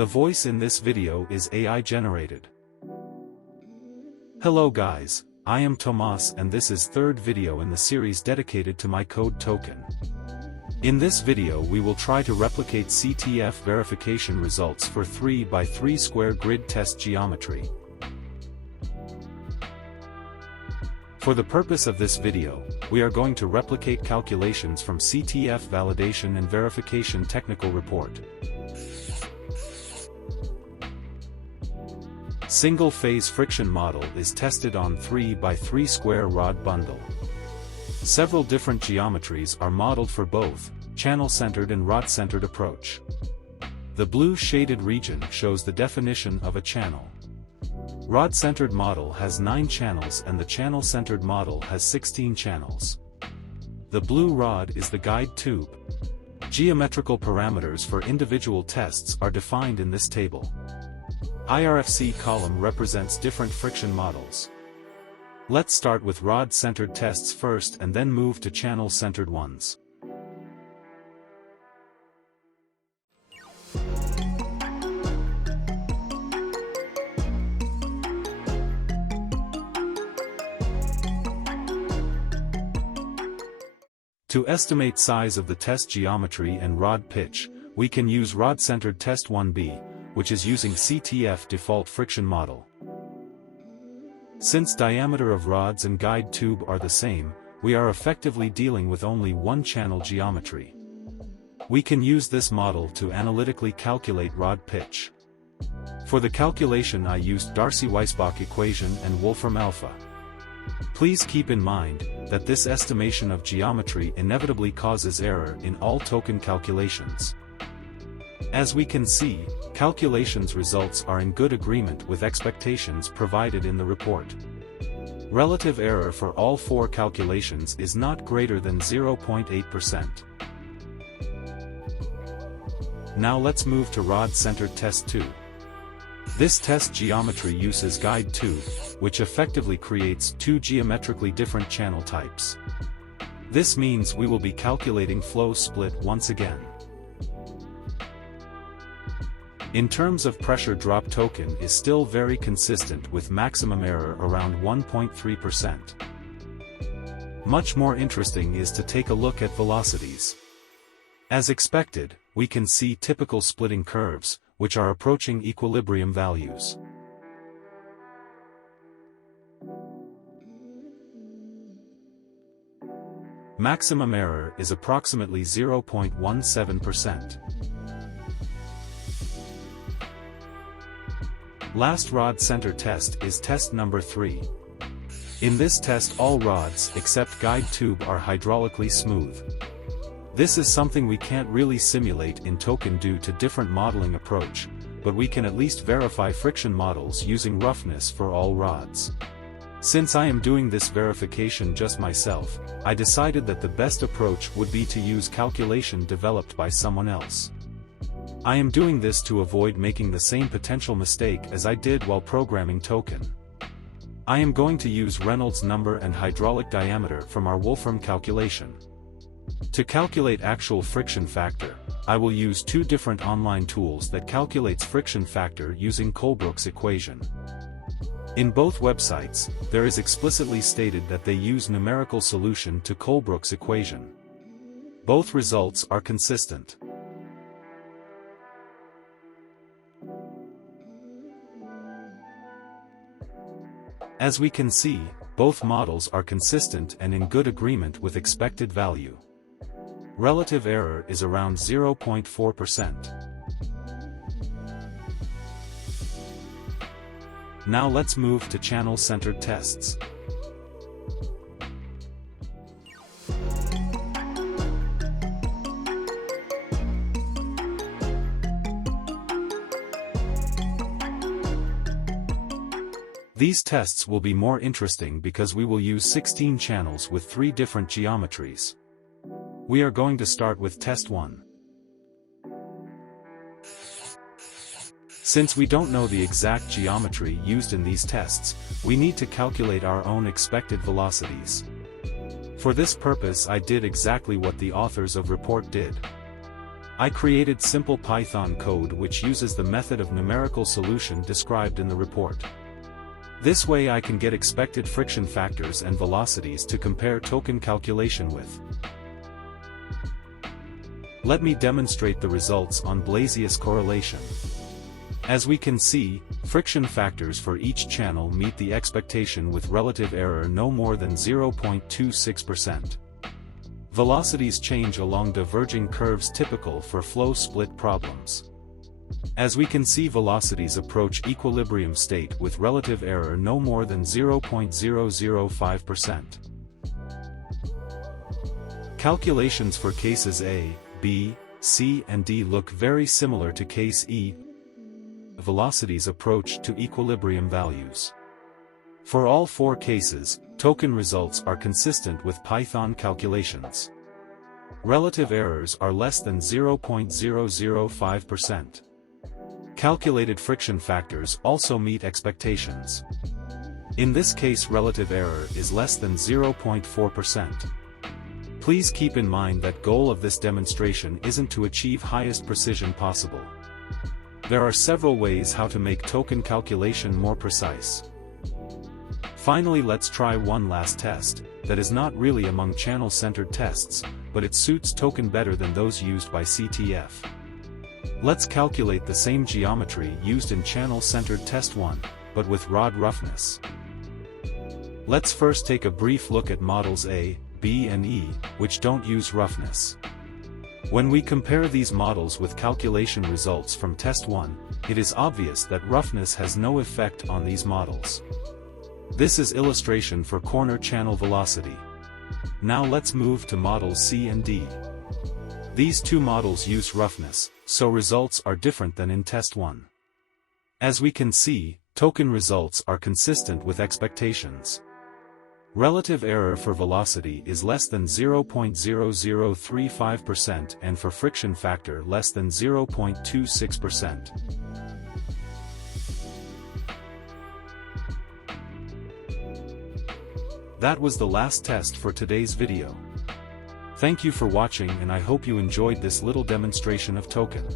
The voice in this video is AI generated. Hello guys, I am Tomas and this is third video in the series dedicated to my code token. In this video we will try to replicate CTF verification results for 3x3 square grid test geometry. For the purpose of this video, we are going to replicate calculations from CTF validation and verification technical report. Single-phase friction model is tested on 3x3 square rod bundle. Several different geometries are modeled for both channel-centered and rod-centered approach. The blue shaded region shows the definition of a channel. Rod-centered model has 9 channels and the channel-centered model has 16 channels. The blue rod is the guide tube. Geometrical parameters for individual tests are defined in this table. IRFC column represents different friction models. Let's start with rod-centered tests first and then move to channel-centered ones. To estimate size of the test geometry and rod pitch, we can use rod-centered test 1B, which is using CTF default friction model. Since diameter of rods and guide tube are the same, we are effectively dealing with only one channel geometry. We can use this model to analytically calculate rod pitch. For the calculation I used Darcy-Weisbach equation and Wolfram alpha. Please keep in mind that this estimation of geometry inevitably causes error in all token calculations. As we can see, calculations results are in good agreement with expectations provided in the report. Relative error for all 4 calculations is not greater than 0.8%. Now let's move to rod-centered test 2. This test geometry uses guide tube, which effectively creates 2 geometrically different channel types. This means we will be calculating flow split once again. In terms of pressure drop token is still very consistent with maximum error around 1.3%. Much more interesting is to take a look at velocities. As expected, we can see typical splitting curves, which are approaching equilibrium values. Maximum error is approximately 0.17%. Last rod center test is test number 3. In this test all rods except guide tube are hydraulically smooth. This is something we can't really simulate in token due to different modeling approach, but we can at least verify friction models using roughness for all rods. Since I am doing this verification just myself, I decided that the best approach would be to use calculation developed by someone else. I am doing this to avoid making the same potential mistake as I did while programming token. I am going to use Reynolds number and hydraulic diameter from our Wolfram calculation. To calculate actual friction factor, I will use 2 different online tools that calculates friction factor using Colebrook's equation. In both websites, there is explicitly stated that they use numerical solution to Colebrook's equation. Both results are consistent. As we can see, both models are consistent and in good agreement with expected value. Relative error is around 0.4%. Now let's move to channel-centered tests. These tests will be more interesting because we will use 16 channels with 3 different geometries. We are going to start with test 1. Since we don't know the exact geometry used in these tests, we need to calculate our own expected velocities. For this purpose I did exactly what the authors of report did. I created simple Python code which uses the method of numerical solution described in the report. This way I can get expected friction factors and velocities to compare token calculation with. Let me demonstrate the results on Bayesian correlation. As we can see, friction factors for each channel meet the expectation with relative error no more than 0.26%. Velocities change along diverging curves typical for flow split problems. As we can see, velocities approach equilibrium state with relative error no more than 0.005%. Calculations for cases A, B, C and D look very similar to case E. Velocities approach to equilibrium values. For all four cases, token results are consistent with Python calculations. Relative errors are less than 0.005%. Calculated friction factors also meet expectations. In this case, relative error is less than 0.4%. Please keep in mind that goal of this demonstration isn't to achieve highest precision possible. There are several ways how to make token calculation more precise. Finally, let's try one last test, that is not really among channel-centered tests, but it suits token better than those used by CTF. Let's calculate the same geometry used in channel-centered test 1, but with rod roughness. Let's first take a brief look at models A, B and E, which don't use roughness. When we compare these models with calculation results from test 1, it is obvious that roughness has no effect on these models. This is illustration for corner channel velocity. Now let's move to models C and D. These two models use roughness, so results are different than in test 1. As we can see, token results are consistent with expectations. Relative error for velocity is less than 0.0035% and for friction factor less than 0.26%. That was the last test for today's video. Thank you for watching and I hope you enjoyed this little demonstration of token.